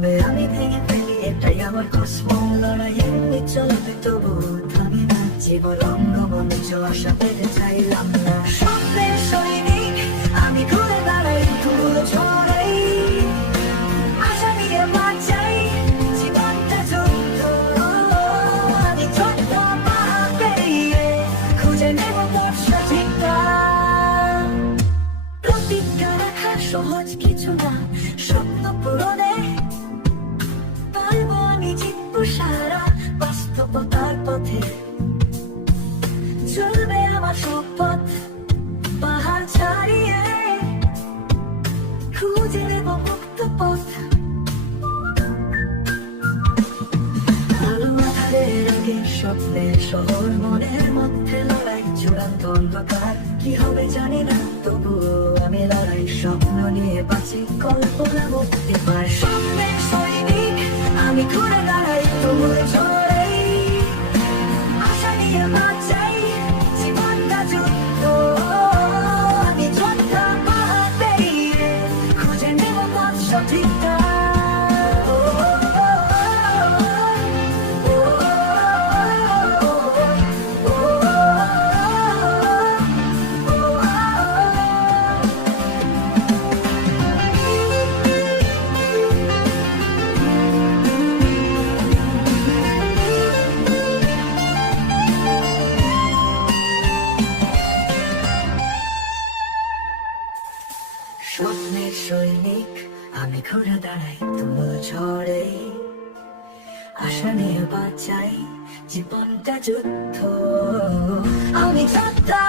ভাবে আমি ভেঙে ফেলি, এটাই আমার কসমো লড়াই। এমনি চলবে তবু থামি না। জীবন রঙ্গমঞ্চ আশা পেতে চাইলাম না। স্বপ্নের সৈনিক শহর মনের মধ্যে লড়াই, চূড়ান্ত অন্ধকার, কি হবে জানি না তবুও বাঁচি, কল্পনা মুক্তি পার স্বপ্নের আমি ঘুরে দাঁড়াই তোমার স্বপ্নের সৈনিক আমি ঘুরে দাঁড়াই তুমুল ঝড়ে আশা নিয়ে বাঁচাই জীবনটা যুদ্ধ। আমি যাত্রা